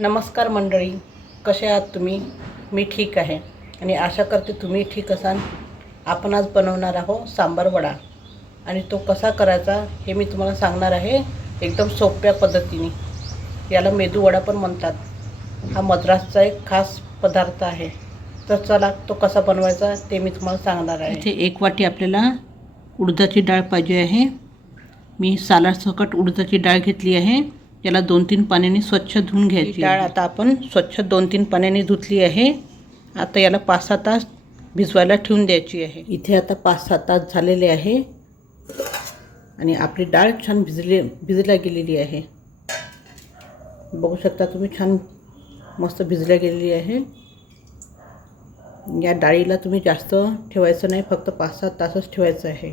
नमस्कार मंडळी कसे आहात तुम्ही? मी ठीक आहे आणि आशा करते तुम्ही ठीक असाल. आपण आज बनवणार आहोत सांबार वडा आणि तो कसा करायचा हे मी तुम्हाला सांगणार आहे एकदम सोप्या पद्धतीने. याला मेदू वडा पण म्हणतात. हा मद्रासचा एक खास पदार्थ आहे. तर चला तो कसा बनवायचा ते मी तुम्हाला सांगणार आहे. इथे एक वाटी आपल्याला उडदाची डाळ पाहिजे आहे. मी सालासकट उडदाची डाळ घेतली आहे. याला दोन तीन पाण्याने स्वच्छ धुवून घ्यायची डाळ आता आपण स्वच्छ दोन तीन पाण्याने धुतली आहे. आता याला पाच सहा तास भिजवायला ठेवून द्यायची आहे. इथे आता पाच सहा तास झालेले आहे. आणि आपली डाळ छान भिजली भिजल्या गेलेली आहे. बघू शकता तुम्ही छान मस्त भिजल्या गेलेली आहे. या डाळीला तुम्ही जास्त ठेवायचं नाही फक्त पाच सात तासच ठेवायचं आहे.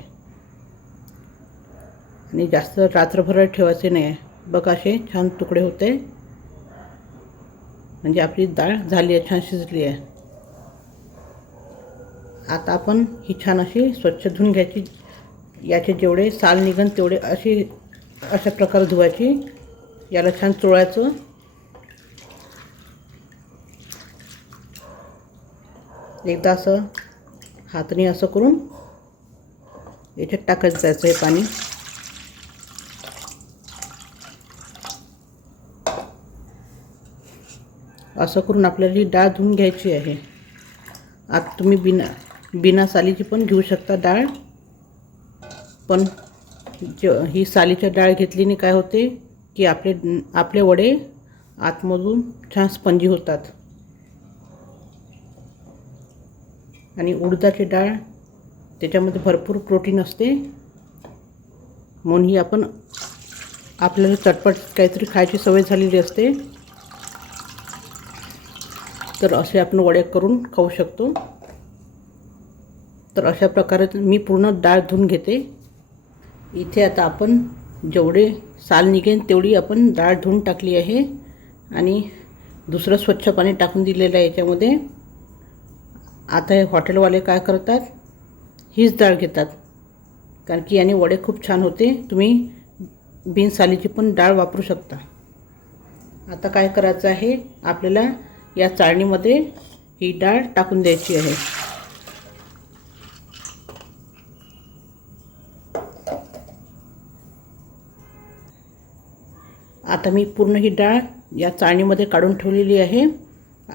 आणि जास्त रात्रभर ठेवायचे नाही. आहे बघ असे छान तुकडे होते. म्हणजे आपली डाळ झाली आहे छान शिजली आहे. आता आपण ही छान अशी स्वच्छ धुवून घ्यायची. याचे जेवढे साल निघन तेवढे अशी अशा प्रकारे धुवायची. याला छान चोळायचं. एकदा असं हातनी असं करून याच्यात टाकत जायचं हे पाणी. असं करून आपल्याला ही डाळ धुवून घ्यायची आहे. आता तुम्ही बिना बिना सालीची पण घेऊ शकता डाळ. पण ज ही सालीच्या डाळ घेतलीने काय होते की आपले आपले वडे आतमधून छान स्पंजी होतात. आणि उडदाची डाळ त्याच्यामध्ये भरपूर प्रोटीन असते. म्हणून ही आपण आपल्याला चटपट काहीतरी खायची सवय झालेली असते. तर असे आपण वडे करून खाऊ शकतो. तर अशा प्रकारे मी पूर्ण डाळ धुवून घेते. इथे आता आपण जेवढे साल निघेन तेवढी आपण डाळ धुवून टाकली आहे. आणि दुसरं स्वच्छ पाणी टाकून दिलेलं आहे याच्यामध्ये. आता हे हॉटेलवाले काय करतात? हीच डाळ घेतात. कारण की याने वडे खूप छान होते. तुम्ही बिनसालीची पण डाळ वापरू शकता. आता काय करायचं आहे? आपल्याला या चाळणीमध्ये ही डाळ टाकून द्यायची आहे. आता मी पूर्ण ही डाळ या चाळणीमध्ये काढून ठेवलेली आहे.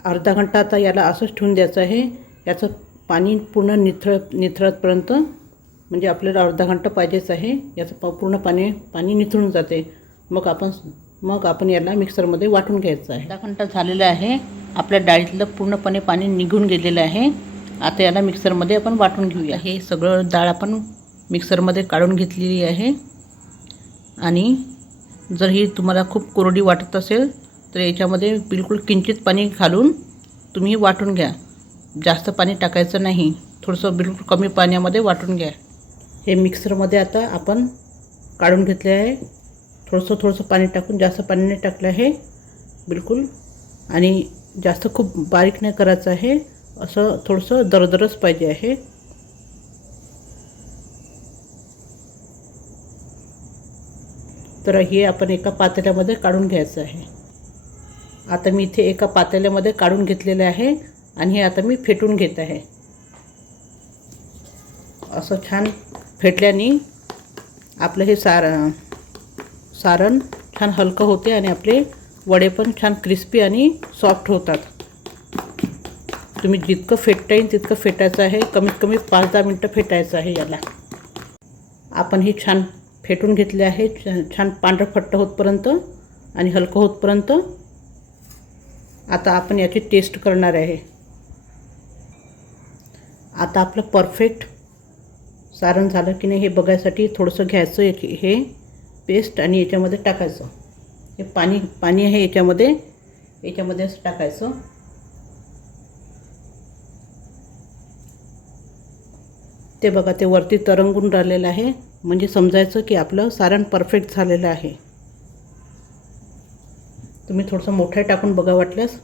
अर्धा घंटा आता याला असंच ठेवून द्यायचं आहे. याचं पाणी पूर्ण निथळ निथळतपर्यंत म्हणजे आपल्याला अर्धा घंटा पाहिजेच आहे. याचं प पूर्ण पाणी पाणी निथळून जाते. मग आपण मग आपण याला मिक्सरमध्ये वाटून घ्यायचं आहे. अर्धा घंटा झालेला आहे. आपल्या डाळीतलं पूर्णपणे पाणी निघून गेलेलं आहे. आता याला मिक्सरमध्ये आपण वाटून घेऊया. हे सगळं डाळ आपण मिक्सरमध्ये काढून घेतलेली आहे. आणि जर ही तुम्हाला खूप कोरडी वाटत असेल तर याच्यामध्ये बिलकुल किंचित पाणी घालून तुम्ही वाटून घ्या. जास्त पाणी टाकायचं नाही. थोडंसं बिलकुल कमी पाण्यामध्ये वाटून घ्या. हे मिक्सरमध्ये आता आपण काढून घेतले आहे. थोडंसं थोडंसं पाणी टाकून जास्त पाणी नाही टाकलं आहे. बिलकुल. आणि जास्त खूप बारीक नाही करायचं आहे. असं थोडंसं दरदरच पाहिजे आहे. तर हे आपण एका पातेल्यामध्ये काढून घ्यायचं आहे. आता मी इथे एका पातेल्यामध्ये काढून घेतलेलं आहे आणि हे आता मी फेटून घेत आहे. असं छान फेटल्याने आपलं हे सार सारण छान हलकं होते आणि आपले वडे पण छान क्रिस्पी आणि सॉफ्ट होतात. तुम्ही जितकं फेटता येईल तितकं फेटायचं आहे. कमीत कमी पाच दहा मिनटं फेटायचं आहे याला. आपण ही छान फेटून घेतले आहे. छान छान पांढरं फट्ट होतपर्यंत आणि हलकं होतपर्यंत आता आपण याची टेस्ट करणार आहे. आता आपलं परफेक्ट सारण झालं की नाही हे बघायसाठी थोडंसं घ्यायचं याची हे पेस्ट आणि याच्यामध्ये टाकायचं. हे पाणी पाणी आहे याच्यामध्ये. याच्यामध्ये असं टाकायचं. ते बघा ते वरती तरंगून राहिलेलं आहे. म्हणजे समजायचं की आपलं सारण परफेक्ट झालेलं आहे. तुम्ही थोडंसं मोठं टाकून बघा वाटल्यास.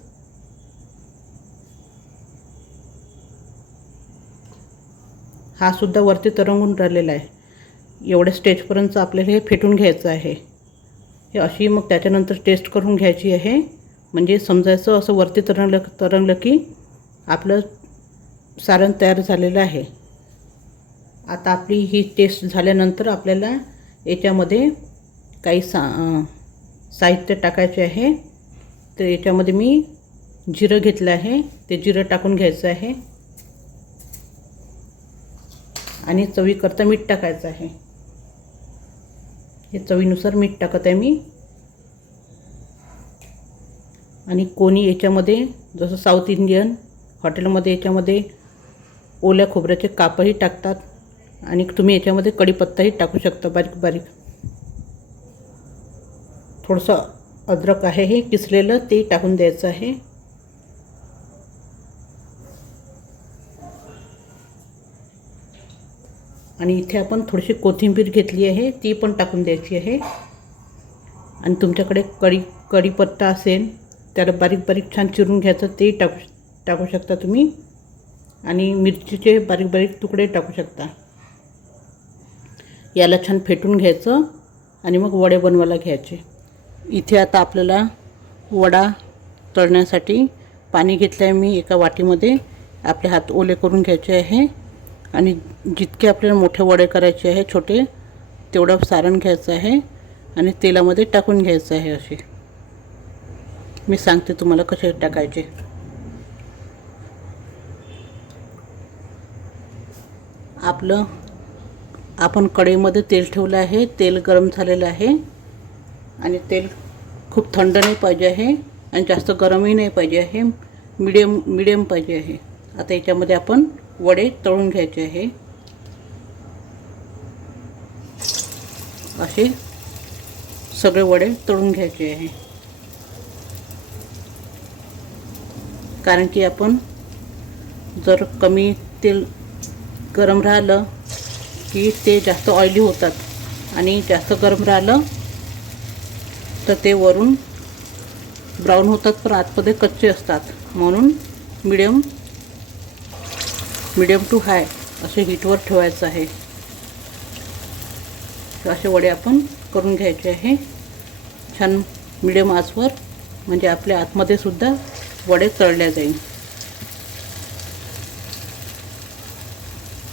हा सुद्धा वरती तरंगून राहिलेला आहे. एवढ्या स्टेजपर्यंत आपल्याला हे फेटून घ्यायचं आहे. हे अशी मग त्याच्यानंतर टेस्ट करून घ्यायची आहे. म्हणजे समजायचं असं वरती तरंगलं तरंगलं की आपलं सारण तयार झालेलं आहे. आता आपली ही टेस्ट झाल्यानंतर आपल्याला याच्यामध्ये काही सा साहित्य टाकायचे आहे. तर याच्यामध्ये मी जिरं घेतलं आहे. ते जिरं टाकून घ्यायचं आहे. आणि चवीकरता मीठ टाकायचं आहे. हे चवीनुसार मीठ टाकत आहे मी. आणि कोणी याच्यामध्ये जसं साऊथ इंडियन हॉटेलमध्ये याच्यामध्ये ओल्या खोबऱ्याचे कापही टाकतात आणि तुम्ही याच्यामध्ये कढीपत्ताही टाकू शकता बारीक बारीक. थोडंसं अद्रक आहे हे किसलेलं ते टाकून द्यायचं आहे. आणि इथे आपण थोडीशी कोथिंबीर घेतली आहे ती पण टाकून द्यायची आहे. आणि तुमच्याकडे कढी कढीपत्ता असेल त्याला बारीक बारीक छान चिरून घ्यायचं ते टाकू टाकू शकता तुम्ही. आणि मिरचीचे बारीक बारीक तुकडे टाकू शकता. याला छान फेटून घ्यायचं आणि मग वडे बनवायला घ्यायचे. इथे आता आपल्याला वडा तळण्यासाठी पाणी घेतलं आहे मी एका वाटीमध्ये. आपले हात ओले करून घ्यायचे आहे. आणि जितके आपल्याला मोठे वडे करायचे आहे छोटे तेवढं सारण घ्यायचं आहे आणि तेलामध्ये टाकून घ्यायचं आहे असे. मी सांगते तुम्हाला कसे टाकायचे. आपलं आपण कढईमध्ये तेल ठेवलं आहे तेल गरम झालेलं आहे आणि तेल खूप थंड नाही पाहिजे आहे आणि जास्त गरमही नाही पाहिजे आहे मिडियम मिडियम पाहिजे आहे. आता याच्यामध्ये आपण वडे तळून घ्यायचे आहे. असे सगळे वडे तळून घ्यायचे आहे. कारण की आपण जर कमी तेल गरम राहिलं की ते जास्त ऑइली होतात. आणि जास्त गरम राहिलं तर ते वरून ब्राऊन होतात पण आतमध्ये कच्चे असतात. म्हणून मिडियम मिडियम टू हाय असे हीटवर ठेवायचं आहे. तर असे वडे आपण करून घ्यायचे आहे. छान मिडियम आचवर म्हणजे आपल्या आतमध्ये सुद्धा वडे तळल्या जाईल.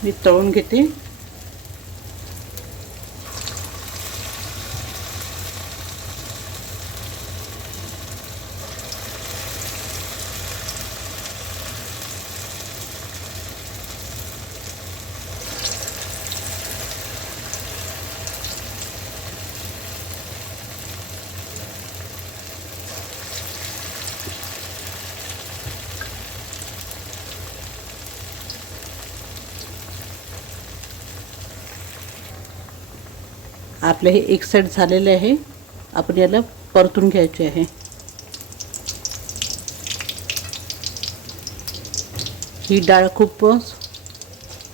मी तळून घेते. आपले हे एक साईड झालेले आहे. आपण याला परतून घ्यायचे आहे. ही डाळ खूप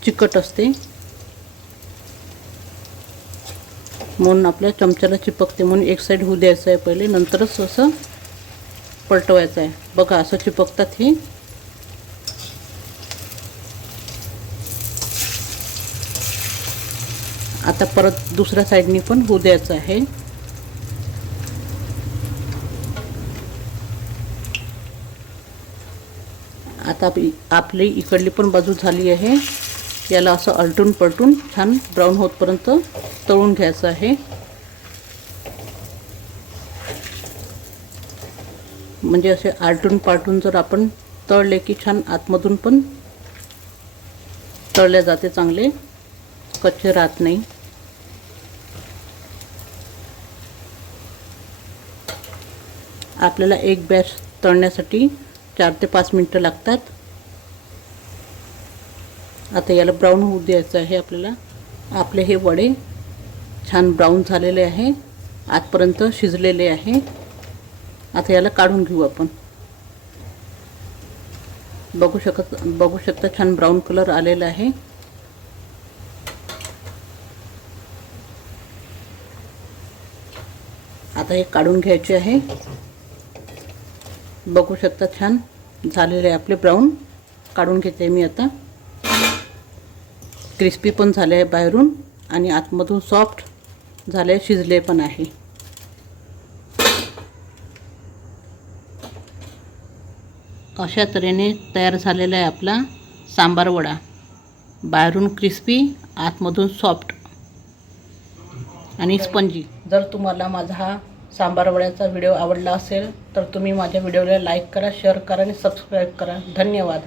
चिकट असते. म्हणून आपल्या चमच्याला चिपकते. म्हणून एक साईड होऊ द्यायचं आहे पहिले. नंतरच असं पलटवायचं आहे. बघा असं चिपकतात हे. आता परत दुसऱ्या साईडनी पण होऊ द्यायचं आहे. आता आपली इकडली पण बाजू झाली आहे. याला असं अलटून पलटून छान ब्राऊन होतपर्यंत तळून घ्यायचं आहे. म्हणजे असे आलटून पालटून जर आपण तळले की छान आतमधून पण तळले जाते चांगले. कच्चे राहत नाही. आपल्याला एक बॅच तळण्यासाठी चार ते पाच मिनटं लागतात. आता याला ब्राऊन होऊ द्यायचं आहे आपल्याला. आपले हे वडे छान ब्राऊन झालेले आहे. आजपर्यंत शिजलेले आहे. आता याला काढून घेऊ आपण. बघू शकत बघू शकता छान ब्राऊन कलर आलेला आहे. आता हे काढून घ्यायचे आहे. बघू शकता छान झालेले आहे आपले ब्राऊन. काढून घेते मी आता. क्रिस्पी पण झाले आहे बाहेरून आणि आतमधून सॉफ्ट झाले शिजले पण आहे. अशा तऱ्हेने तयार झालेला आहे आपला सांबार वडा. बाहेरून क्रिस्पी आतमधून सॉफ्ट आणि स्पंजी. जर तुम्हाला माझा हा सांबार वड्याचा व्हिडिओ आवडला असेल तर तुम्ही माझ्या व्हिडिओला लाईक करा शेअर करा आणि सबस्क्राईब करा. धन्यवाद.